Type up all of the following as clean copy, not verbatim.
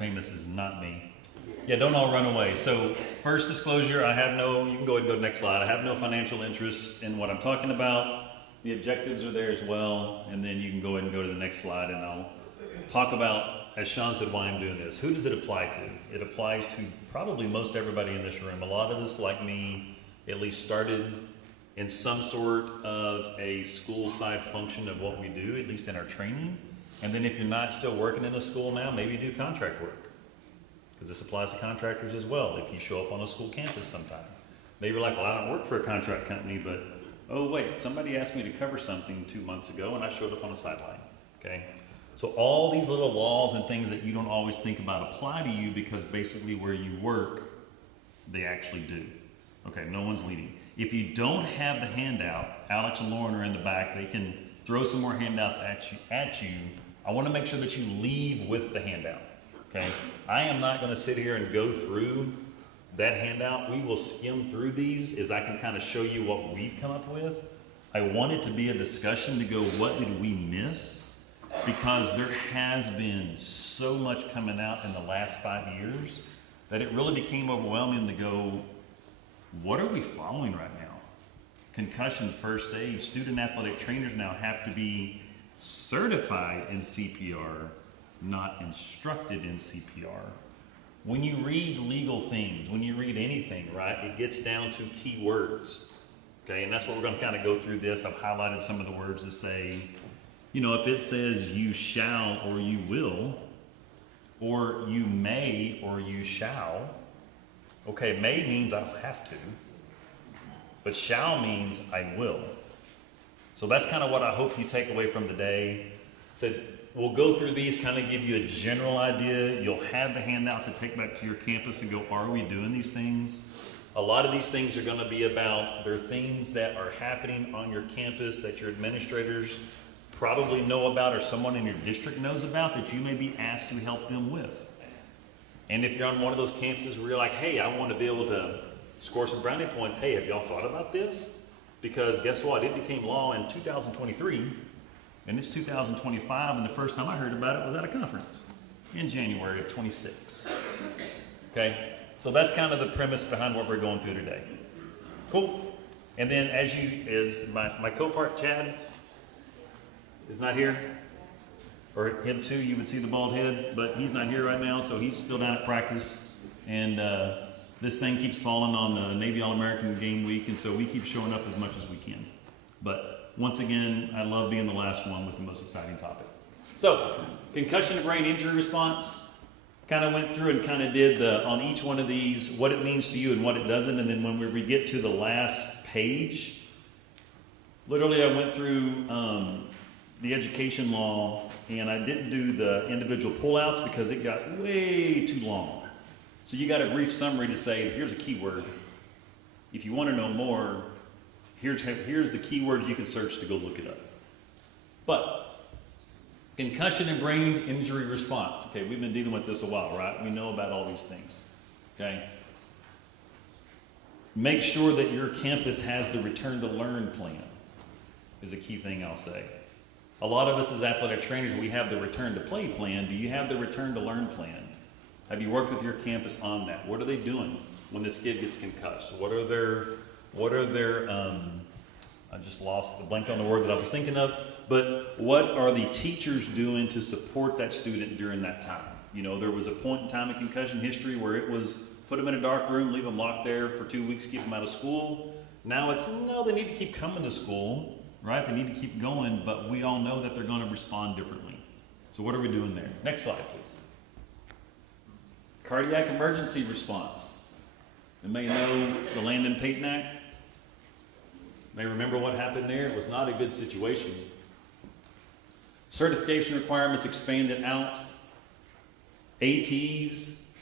famous is not me. Yeah, don't all run away. So first disclosure, I have no, you can go ahead and go to the next slide. I have no financial interest in what I'm talking about. The objectives are there as well. And then you can go ahead and go to the next slide and I'll talk about, as Sean said, why I'm doing this. Who does it apply to? It applies to probably most everybody in this room. A lot of us, like me, at least started in some sort of a school side function of what we do, at least in our training. And then if you're not still working in a school now, maybe do contract work. Because this applies to contractors as well, if you show up on a school campus sometime. Maybe you're like, well, I don't work for a contract company, but, oh wait, somebody asked me to cover something 2 months ago and I showed up on a sideline, okay? So all these little laws and things that you don't always think about apply to you because basically where you work, they actually do. Okay, no one's leading. If you don't have the handout, Alex and Lauren are in the back, they can throw some more handouts at you. I wanna make sure that you leave with the handout. Okay, I am not going to sit here and go through that handout. We will skim through these as I can kind of show you what we've come up with. I want it to be a discussion to go, what did we miss? Because there has been so much coming out in the last 5 years that it really became overwhelming to go, what are we following right now? Concussion, first aid, student athletic trainers now have to be certified in CPR, not instructed in CPR. When you read legal things, when you read anything, right, it gets down to key words, okay? And that's what we're gonna kind of go through this. I've highlighted some of the words that say, you know, if it says you shall or you will, or you may or you shall, okay, may means I don't have to, but shall means I will. So that's kind of what I hope you take away from today. Said, we'll go through these, kind of give you a general idea. You'll have the handouts to take back to your campus and go, are we doing these things? A lot of these things are going to be about, they're things that are happening on your campus that your administrators probably know about or someone in your district knows about that you may be asked to help them with. And if you're on one of those campuses where you're like, hey, I want to be able to score some brownie points, hey, have y'all thought about this? Because guess what? It became law in 2023. And it's 2025, and the first time I heard about it was at a conference in January of 26. Okay, so that's kind of the premise behind what we're going through today. Cool. And then my co-part Chad is not here, or him too, you would see the bald head, but he's not here right now, so he's still down at practice. And this thing keeps falling on the Navy All-American game week, and so we keep showing up as much as we can. But once again, I love being the last one with the most exciting topic. So, concussion to brain injury response, kind of went through and kind of did on each one of these, what it means to you and what it doesn't. And then when we get to the last page, literally I went through the education law and I didn't do the individual pullouts because it got way too long. So you got a brief summary to say, here's a keyword. If you want to know more, here's the keywords you can search to go look it up. But concussion and brain injury response. Okay, we've been dealing with this a while, right? We know about all these things. Okay. Make sure that your campus has the return to learn plan is a key thing I'll say. A lot of us as athletic trainers, we have the return to play plan. Do you have the return to learn plan? Have you worked with your campus on that? What are they doing when this kid gets concussed? What are their I just lost the blank on the word that I was thinking of, but what are the teachers doing to support that student during that time? You know, there was a point in time in concussion history where it was put them in a dark room, leave them locked there for 2 weeks, keep them out of school. Now it's, no, they need to keep coming to school, right? They need to keep going, but we all know that they're going to respond differently. So what are we doing there? Next slide, please. Cardiac emergency response. You may know the Landon Payton Act. May remember what happened there. It was not a good situation. Certification requirements expanded out. ATs,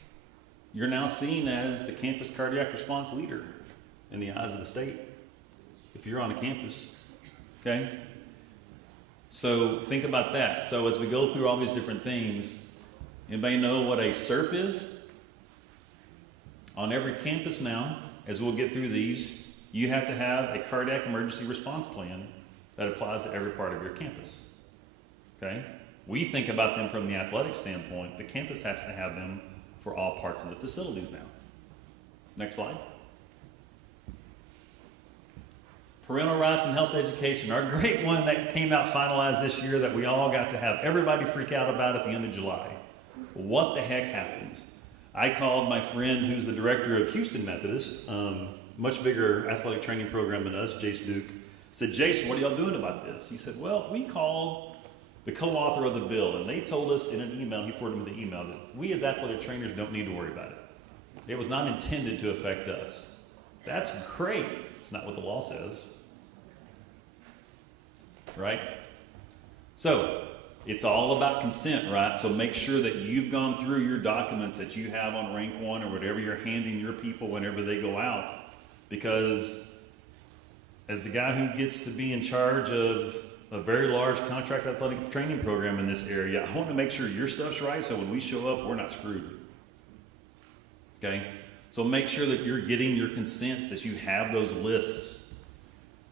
you're now seen as the campus cardiac response leader in the eyes of the state, if you're on a campus, okay? So think about that. So as we go through all these different things, anybody know what a CERP is? On every campus now, as we'll get through these, you have to have a cardiac emergency response plan that applies to every part of your campus, okay? We think about them from the athletic standpoint. The campus has to have them for all parts of the facilities now. Next slide. Parental rights and health education, our great one that came out finalized this year that we all got to have everybody freak out about at the end of July. What the heck happened? I called my friend who's the director of Houston Methodist, much bigger athletic training program than us, Jace Duke. Said, Jason, what are y'all doing about this? He said, well, we called the co-author of the bill, and they told us in an email, he forwarded me the email, that we as athletic trainers don't need to worry about it. It was not intended to affect us. That's great. It's not what the law says. Right? So, it's all about consent, right? So make sure that you've gone through your documents that you have on rank 1 or whatever you're handing your people whenever they go out. Because as the guy who gets to be in charge of a very large contract athletic training program in this area, I want to make sure your stuff's right so when we show up, we're not screwed. Okay? So make sure that you're getting your consents, that you have those lists.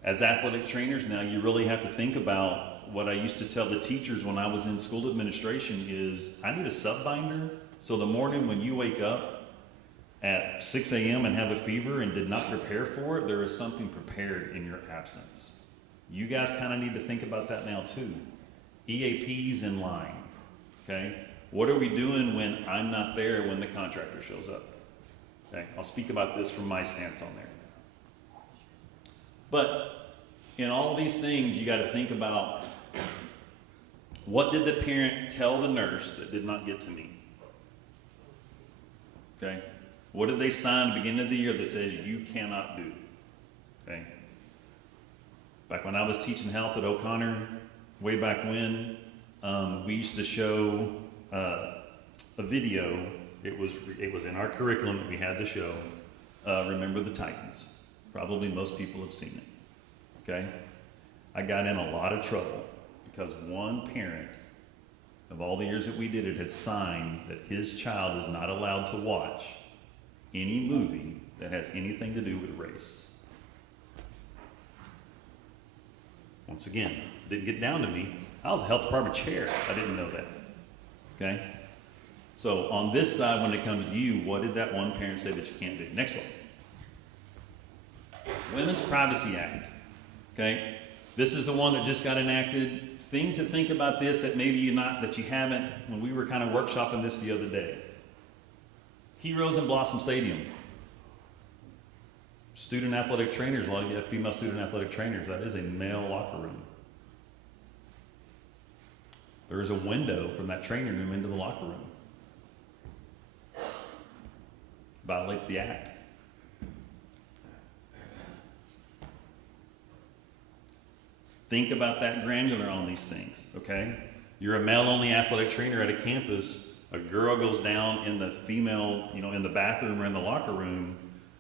As athletic trainers now, you really have to think about what I used to tell the teachers when I was in school administration is, I need a sub binder, so the morning when you wake up at 6 a.m. and have a fever and did not prepare for it, there is something prepared in your absence. You guys kind of need to think about that now too. EAP's in line, okay? What are we doing when I'm not there when the contractor shows up? Okay, I'll speak about this from my stance on there. But in all these things, you got to think about, what did the parent tell the nurse that did not get to me? Okay? What did they sign at the beginning of the year that says you cannot do? Okay? Back when I was teaching health at O'Connor, way back when, we used to show a video. It was in our curriculum that we had to show. Remember the Titans. Probably most people have seen it. Okay? I got in a lot of trouble because one parent, of all the years that we did it, had signed that his child is not allowed to watch any movie that has anything to do with race. Once again, didn't get down to me. I was a health department chair. I didn't know that. Okay? So on this side, when it comes to you, what did that one parent say that you can't do? Next slide. Women's Privacy Act. Okay? This is the one that just got enacted. Things to think about this that maybe you haven't, when we were kind of workshopping this the other day. Heroes in Blossom Stadium. Student athletic trainers, a lot of you have female student athletic trainers. That is a male locker room. There is a window from that training room into the locker room. Violates the act. Think about that granular on these things, okay? You're a male-only athletic trainer at a campus. A girl goes down in the female, in the bathroom or in the locker room.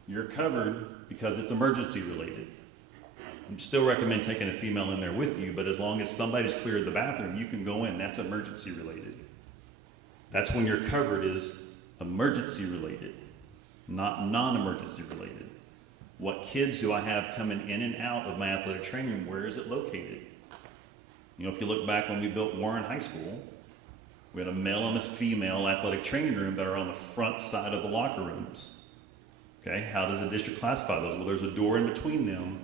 You're covered because it's emergency related. I still recommend taking a female in there with you, but as long as somebody's cleared the bathroom, you can go in. That's emergency related. That's when you're covered is emergency related, not non-emergency related. What kids do I have coming in and out of my athletic training room? Where is it located? If you look back when we built Warren High School, we had a male and a female athletic training room that are on the front side of the locker rooms. Okay, how does the district classify those? Well, there's a door in between them.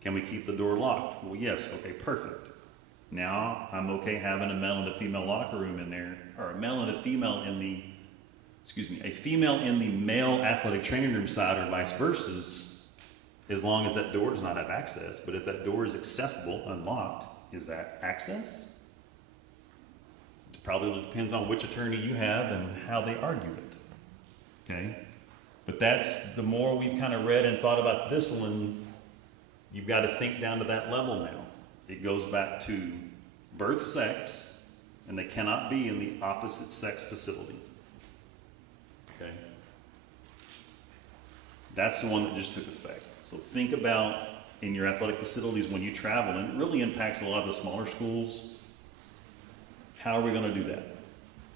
Can we keep the door locked? Well, yes. Okay, perfect. Now I'm okay having a male and a female locker room in there, or a male and a female in the, a female in the male athletic training room side or vice versa, as long as that door does not have access. But if that door is accessible, unlocked, is that access? It probably depends on which attorney you have and how they argue it. Okay? But that's, the more we've kind of read and thought about this one, you've got to think down to that level now. It goes back to birth sex, and they cannot be in the opposite sex facility. Okay? That's the one that just took effect. So think about in your athletic facilities when you travel, and it really impacts a lot of the smaller schools. How are we going to do that?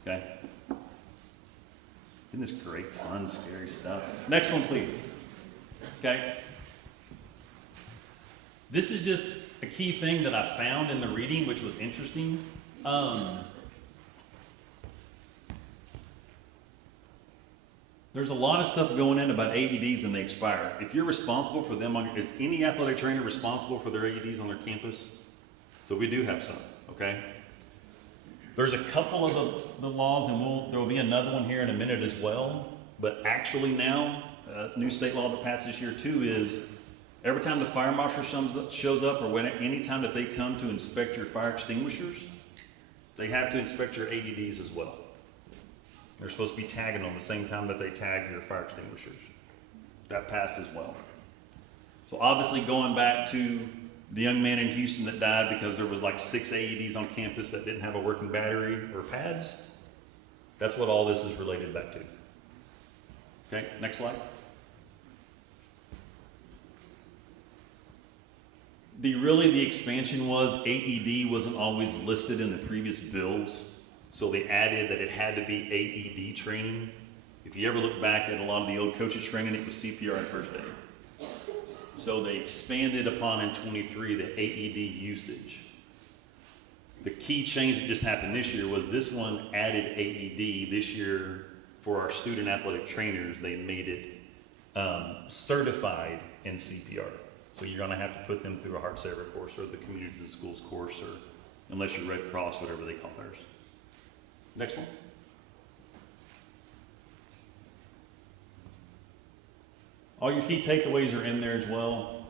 Okay? Isn't this great, fun, scary stuff? Next one, please. Okay? This is just a key thing that I found in the reading, which was interesting. There's a lot of stuff going in about AEDs and they expire. If you're responsible for them, is any athletic trainer responsible for their AEDs on their campus? So we do have some, okay? There's a couple of the laws, and there will be another one here in a minute as well. But actually now, new state law that passed this year too is every time the fire marshal shows up, or any time that they come to inspect your fire extinguishers, they have to inspect your AEDs as well. They're supposed to be tagging on the same time that they tag your fire extinguishers. That passed as well. So obviously going back to the young man in Houston that died because there was like 6 AEDs on campus that didn't have a working battery or pads, that's what all this is related back to. Okay, next slide. The expansion was AED wasn't always listed in the previous bills. So they added that it had to be AED training. If you ever look back at a lot of the old coaches training, it was CPR at first day. So they expanded upon in 23 the AED usage. The key change that just happened this year was this one added AED. This year for our student athletic trainers, they made it certified in CPR. So you're gonna have to put them through a heart saver course or the communities and schools course, or unless you're Red Cross, whatever they call theirs. Next one. All your key takeaways are in there as well.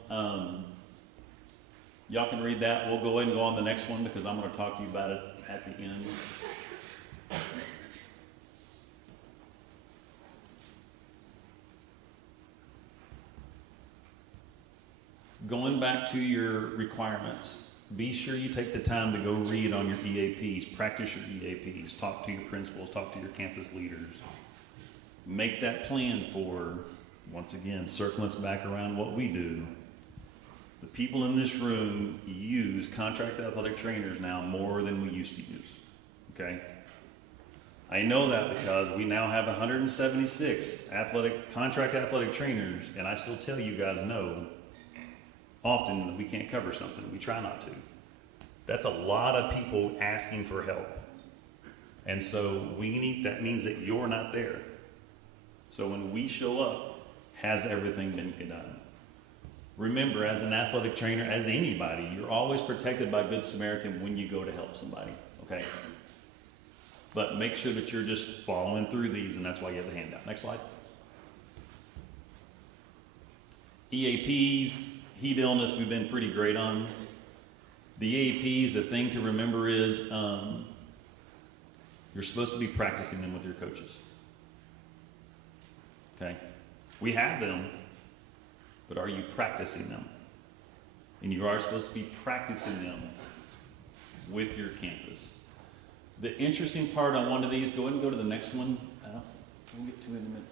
Y'all can read that. We'll go ahead and go on to the next one because I'm going to talk to you about it at the end. Going back to your requirements. Be sure you take the time to go read on your EAPs, practice your EAPs, talk to your principals, talk to your campus leaders. Make that plan for, once again, circling us back around what we do. The people in this room use contract athletic trainers now more than we used to use, okay? I know that because we now have 176 contract athletic trainers, and I still tell you guys no. Often that we can't cover something. We try not to. That's a lot of people asking for help. And so that means that you're not there. So when we show up, has everything been done? Remember, as an athletic trainer, as anybody, you're always protected by Good Samaritan when you go to help somebody, okay? But make sure that you're just following through these, and that's why you have the handout. Next slide. EAPs. Heat illness, we've been pretty great on. The EAPs, the thing to remember is you're supposed to be practicing them with your coaches. Okay? We have them, but are you practicing them? And you are supposed to be practicing them with your campus. The interesting part on one of these, go ahead and go to the next one. We'll get too intimate.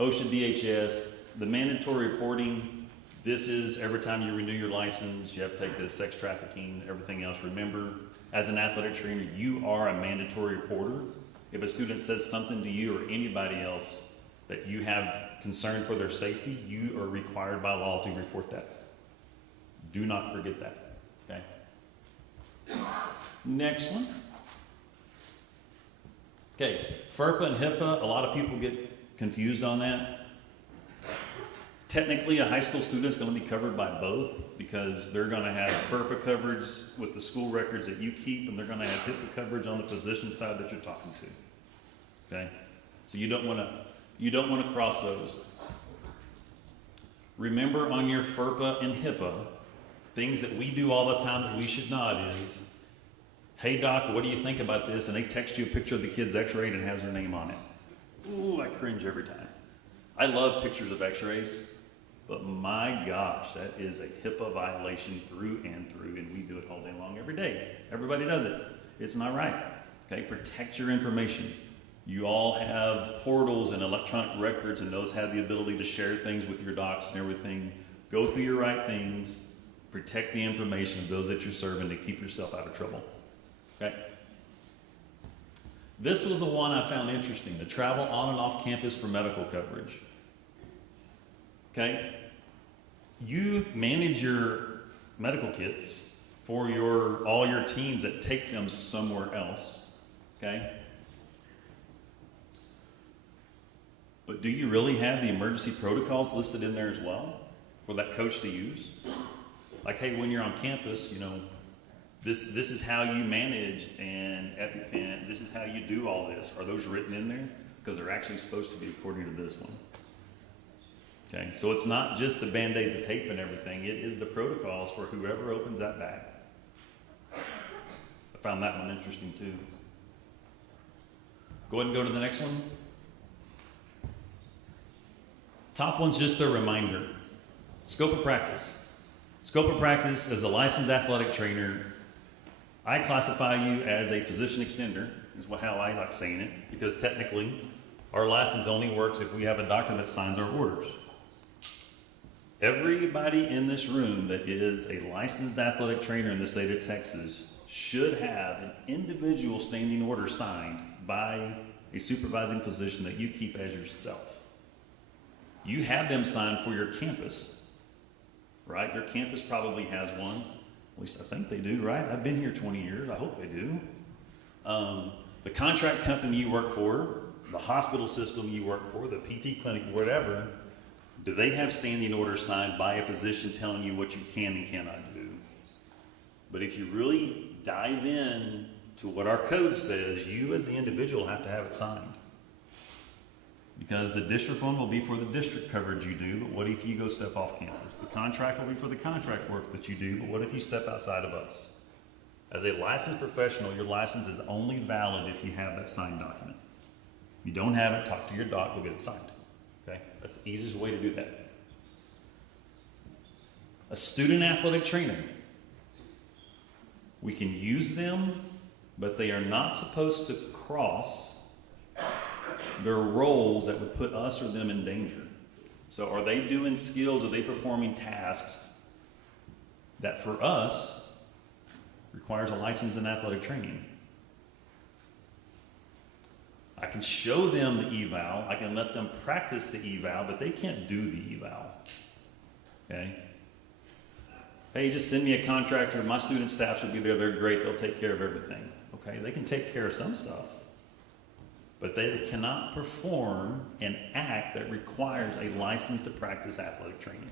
OSHA DHS, the mandatory reporting. This is every time you renew your license, you have to take the sex trafficking, everything else. Remember, as an athletic trainer, you are a mandatory reporter. If a student says something to you or anybody else that you have concern for their safety, you are required by law to report that. Do not forget that, okay? Next one. Okay, FERPA and HIPAA, a lot of people get confused on that. Technically, a high school student is going to be covered by both because they're going to have FERPA coverage with the school records that you keep, and they're going to have HIPAA coverage on the physician side that you're talking to. Okay, so you don't want to cross those. Remember, on your FERPA and HIPAA, things that we do all the time that we should not is, hey doc, what do you think about this? And they text you a picture of the kid's x-ray and it has their name on it. Ooh, I cringe every time. I love pictures of x-rays. But my gosh, that is a HIPAA violation through and through, and we do it all day long every day. Everybody does it. It's not right. Okay, protect your information. You all have portals and electronic records, and those have the ability to share things with your docs and everything. Go through your right things. Protect the information of those that you're serving to keep yourself out of trouble. Okay? This was the one I found interesting, the travel on and off campus for medical coverage. Okay? You manage your medical kits for all your teams that take them somewhere else. Okay? But do you really have the emergency protocols listed in there as well for that coach to use? Like, hey, when you're on campus, this is how you manage an EpiPen. This is how you do all this. Are those written in there? Because they're actually supposed to be according to this one. Okay, so it's not just the Band-Aids, the tape and everything. It is the protocols for whoever opens that bag. I found that one interesting too. Go ahead and go to the next one. Top one's just a reminder. Scope of practice. Scope of practice as a licensed athletic trainer, I classify you as a physician extender, is how I like saying it, because technically our license only works if we have a doctor that signs our orders. Everybody in this room that is a licensed athletic trainer in the state of Texas should have an individual standing order signed by a supervising physician that you keep as yourself. You have them signed for your campus, right? Your campus probably has one. At least I think they do, right? I've been here 20 years. I hope they do. The contract company you work for, the hospital system you work for, the PT clinic, whatever, do they have standing orders signed by a physician telling you what you can and cannot do? But if you really dive in to what our code says, you as the individual have to have it signed. Because the district one will be for the district coverage you do, but what if you go step off campus? The contract will be for the contract work that you do, but what if you step outside of us? As a licensed professional, your license is only valid if you have that signed document. If you don't have it, talk to your doc, go get it signed. Okay? That's the easiest way to do that. A student athletic trainer. We can use them, but they are not supposed to cross their roles that would put us or them in danger. So are they doing skills, are they performing tasks that for us requires a license in athletic training? I can show them the eval, I can let them practice the eval, but they can't do the eval. Okay? Hey, just send me a contractor, my student staff should be there, they're great, they'll take care of everything. Okay, they can take care of some stuff, but they cannot perform an act that requires a license to practice athletic training.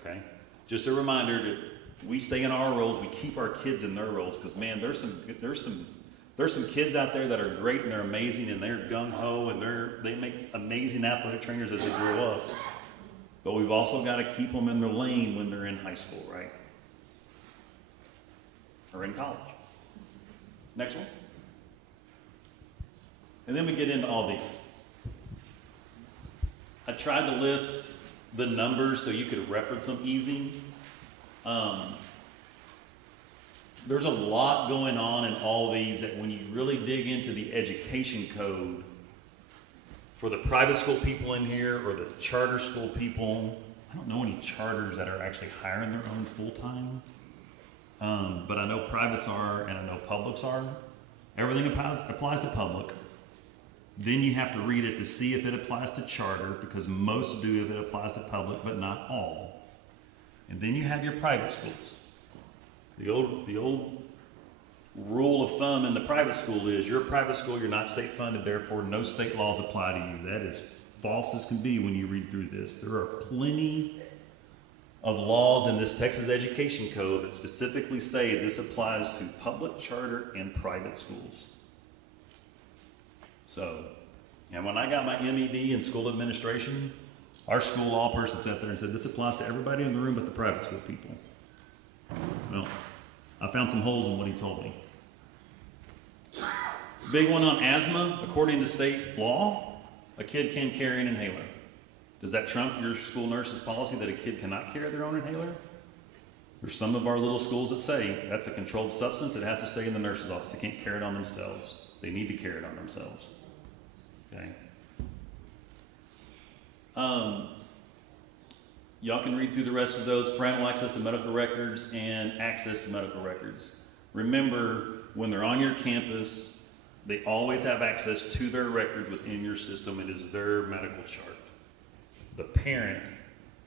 Okay? Just a reminder that we stay in our roles, we keep our kids in their roles, because man, there's some kids out there that are great and they're amazing and they're gung-ho and they make amazing athletic trainers as they grow up. But we've also got to keep them in their lane when they're in high school, right? Or in college. Next one. And then we get into all these. I tried to list the numbers so you could reference them easy. There's a lot going on in all these that when you really dig into the education code, for the private school people in here or the charter school people, I don't know any charters that are actually hiring their own full-time, but I know privates are and I know publics are. Everything applies to public. Then you have to read it to see if it applies to charter, because most do if it applies to public, but not all. And then you have your private schools. The old rule of thumb in the private school is you're a private school, you're not state funded, therefore no state laws apply to you. That is false as can be when you read through this. There are plenty of laws in this Texas Education Code that specifically say this applies to public, charter, and private schools. So, and when I got my MED in school administration, our school law person sat there and said, this applies to everybody in the room but the private school people. Well, I found some holes in what he told me. Big one on asthma. According to state law, a kid can carry an inhaler. Does that trump your school nurse's policy that a kid cannot carry their own inhaler? There's some of our little schools that say that's a controlled substance. It has to stay in the nurse's office. They can't carry it on themselves. They need to carry it on themselves. Okay. Y'all can read through the rest of those. Parental access to medical records and access to medical records. Remember, when they're on your campus, they always have access to their records within your system. It is their medical chart. The parent,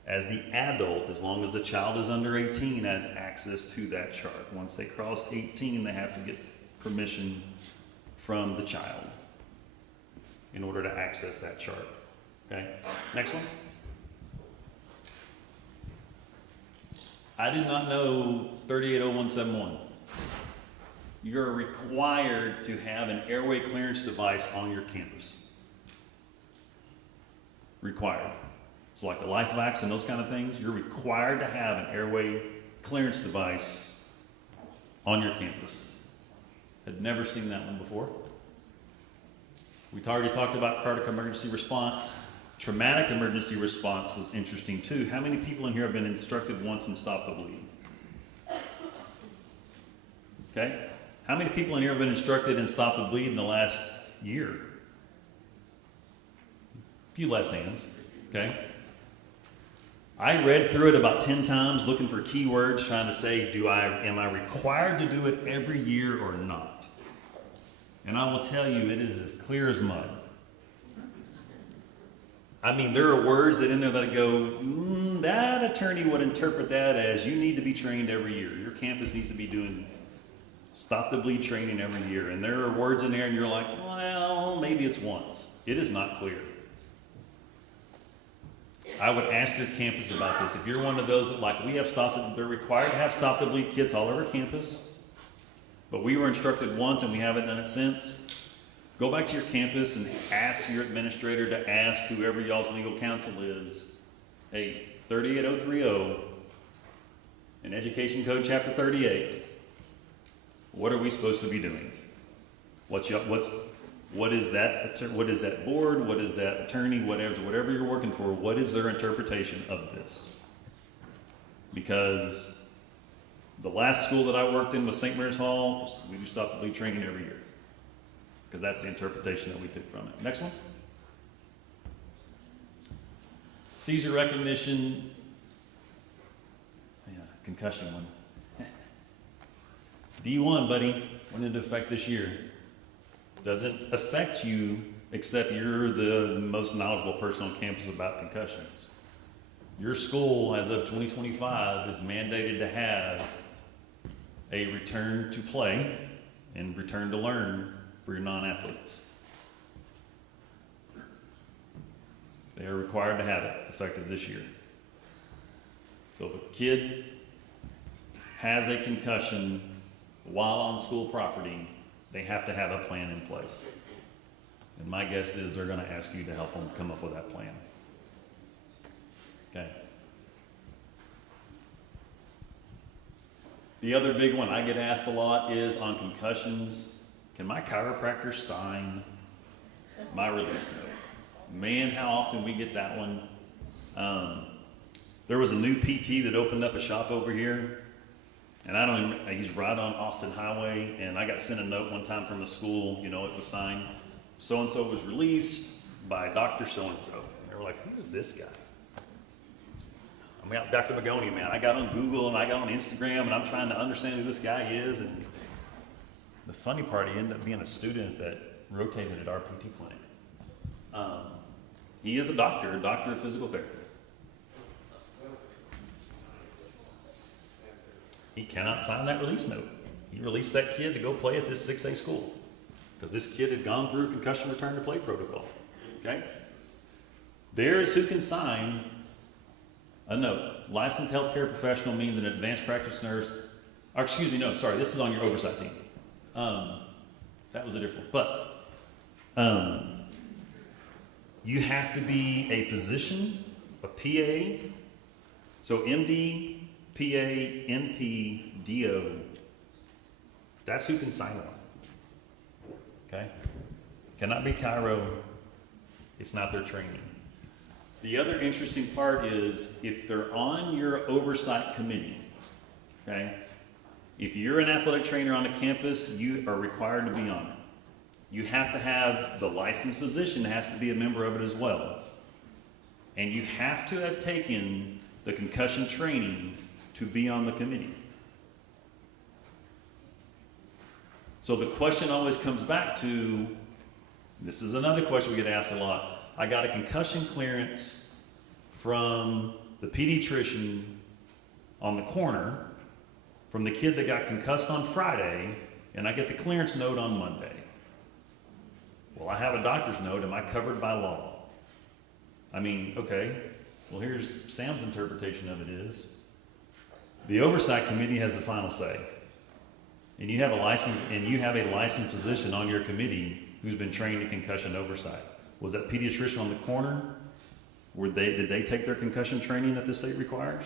as the adult, as long as the child is under 18, has access to that chart. Once they cross 18, they have to get permission from the child in order to access that chart. Okay, next one. I did not know 380171. You're required to have an airway clearance device on your campus. Required. So like the life vacs and those kind of things, you're required to have an airway clearance device on your campus. Had never seen that one before. We already talked about cardiac emergency response. Traumatic emergency response was interesting too. How many people in here have been instructed once and stopped the bleeding? Okay. How many people in here have been instructed and stopped the bleed in the last year? A few less hands. Okay. I read through it about 10 times looking for keywords trying to say, am I required to do it every year or not? And I will tell you, it is as clear as mud. I mean, there are words that in there that go, that attorney would interpret that as you need to be trained every year. Your campus needs to be doing stop the bleed training every year. And there are words in there and you're like, well, maybe it's once. It is not clear. I would ask your campus about this. If you're one of those that they're required to have stop the bleed kits all over campus, but we were instructed once and we haven't done it since, go back to your campus and ask your administrator to ask whoever y'all's legal counsel is, hey, 38030, in Education Code Chapter 38, what are we supposed to be doing? What is that board? What is that attorney? Whatever you're working for, what is their interpretation of this? Because the last school that I worked in was St. Mary's Hall. We do stop the bleed training every year. Because that's the interpretation that we took from it. Next one. Seizure recognition. Yeah, concussion one. D1, buddy, went into effect this year. Doesn't affect you except you're the most knowledgeable person on campus about concussions. Your school, as of 2025, is mandated to have a return to play and return to learn for your non-athletes. They are required to have it effective this year. So if a kid has a concussion while on school property, they have to have a plan in place. And my guess is they're going to ask you to help them come up with that plan. Okay. The other big one I get asked a lot is on concussions. Can my chiropractor sign my release note? Man, how often we get that one. There was a new PT that opened up a shop over here. And he's right on Austin Highway, and I got sent a note one time from the school, it was signed, so-and-so was released by Dr. so-and-so. And they were like, who is this guy? I mean, Dr. Magoni, man. I got on Google and I got on Instagram, and I'm trying to understand who this guy is. And the funny part, he ended up being a student that rotated at our PT clinic. He is a doctor of physical therapy. He cannot sign that release note. He released that kid to go play at this 6A school because this kid had gone through concussion return to play protocol. Okay? There's who can sign a note. Licensed healthcare professional means an advanced practice nurse. This is on your oversight team. That was a different one. But you have to be a physician, a PA, so MD, PA, NP, DO, that's who can sign one. Okay? Cannot be Chiro. It's not their training. The other interesting part is if they're on your oversight committee, okay? If you're an athletic trainer on a campus, you are required to be on it. You have to have the licensed physician has to be a member of it as well. And you have to have taken the concussion training to be on the committee. So the question always comes back to, this is another question we get asked a lot. I got a concussion clearance from the pediatrician on the corner from the kid that got concussed on Friday, and I get the clearance note on Monday. Well, I have a doctor's note. Am I covered by law? I mean, okay, well, here's Sam's interpretation of it is, the oversight committee has the final say. And you have a licensed physician on your committee who's been trained in concussion oversight. Was that pediatrician on the corner? Did they take their concussion training that the state requires?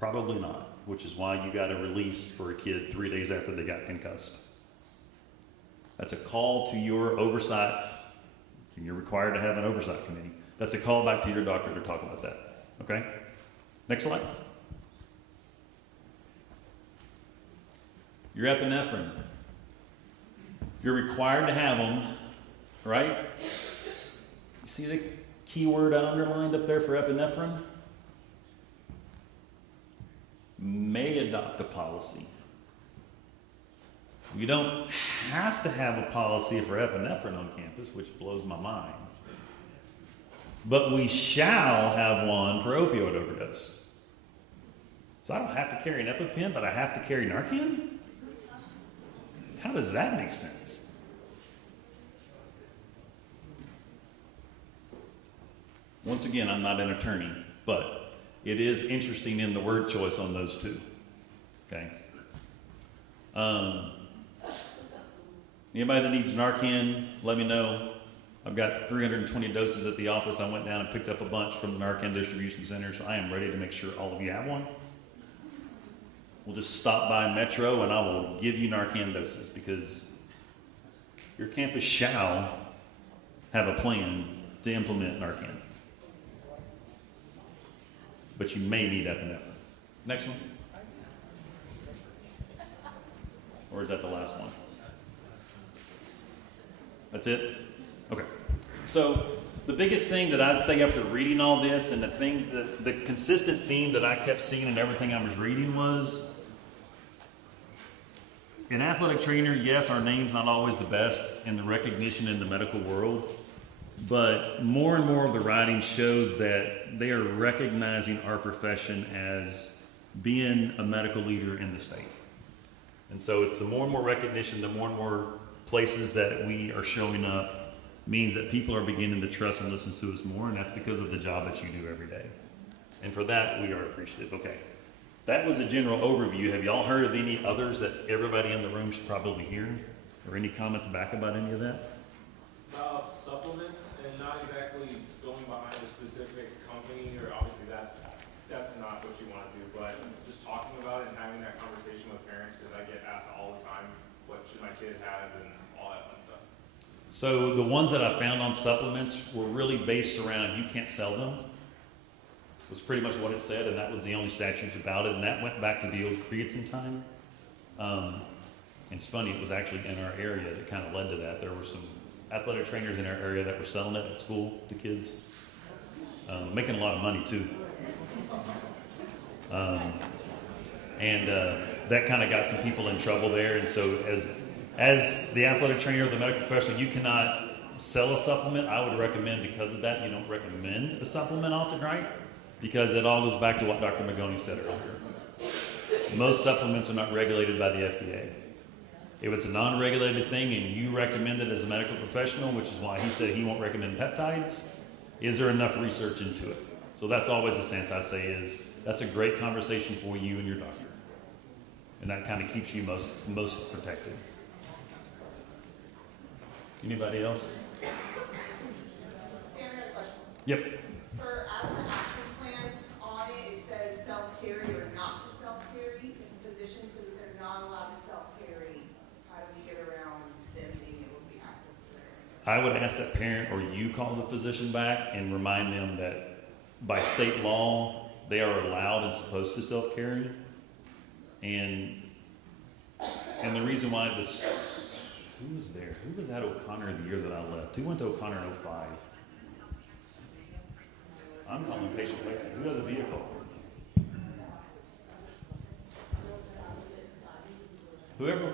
Probably not, which is why you got a release for a kid 3 days after they got concussed. That's a call to your oversight, and you're required to have an oversight committee. That's a call back to your doctor to talk about that, okay? Next slide. Your epinephrine. You're required to have them, right? You see the keyword I underlined up there for epinephrine? May adopt a policy. We don't have to have a policy for epinephrine on campus, which blows my mind. But we shall have one for opioid overdose. So I don't have to carry an EpiPen, but I have to carry Narcan? How does that make sense? Once again, I'm not an attorney, but it is interesting in the word choice on those two. Okay. Anybody that needs Narcan, let me know. I've got 320 doses at the office. I went down and picked up a bunch from the Narcan distribution center, so I am ready to make sure all of you have one. We'll just stop by Metro and I will give you Narcan doses because your campus shall have a plan to implement Narcan. But you may need epinephrine. Next one. Or is that the last one? That's it? Okay. So the biggest thing that I'd say after reading all this, and the consistent theme that I kept seeing in everything I was reading was, an athletic trainer, yes, our name's not always the best in the recognition in the medical world, but more and more of the writing shows that they are recognizing our profession as being a medical leader in the state. And so it's the more and more recognition, the more and more places that we are showing up means that people are beginning to trust and listen to us more, and that's because of the job that you do every day. And for that, we are appreciative. Okay. That was a general overview. Have y'all heard of any others that everybody in the room should probably hear? Or any comments back about any of that? About supplements and not exactly going behind a specific company, or obviously that's not what you want to do, but just talking about it and having that conversation with parents, because I get asked all the time, what should my kid have and all that fun stuff. So the ones that I found on supplements were really based around you can't sell them. Was pretty much what it said, and that was the only statute about it, and that went back to the old creatine time. It's funny, it was actually in our area that kind of led to that. There were some athletic trainers in our area that were selling it at school to kids, making a lot of money too. That kind of got some people in trouble there, and so as the athletic trainer or the medical professional, you cannot sell a supplement. I would recommend, because of that, you don't recommend a supplement often, right? Because it all goes back to what Dr. Magoni said earlier. Most supplements are not regulated by the FDA. If it's a non-regulated thing and you recommend it as a medical professional, which is why he said he won't recommend peptides, is there enough research into it? So that's always the stance I say is, that's a great conversation for you and your doctor. And that kind of keeps you most protected. Anybody else? Sam, I have a question. Yep. For asthma action plans on it, it says self-carry or not to self-carry. If physicians say that they're not allowed to self-carry, how do we get around them being able to be access to their? I would ask that parent or you call the physician back and remind them that by state law, they are allowed and supposed to self-carry. And the reason why this, who was there? Who was at O'Connor the year that I left? Who went to O'Connor in 05? I'm calling patient placement. Who has a vehicle? Whoever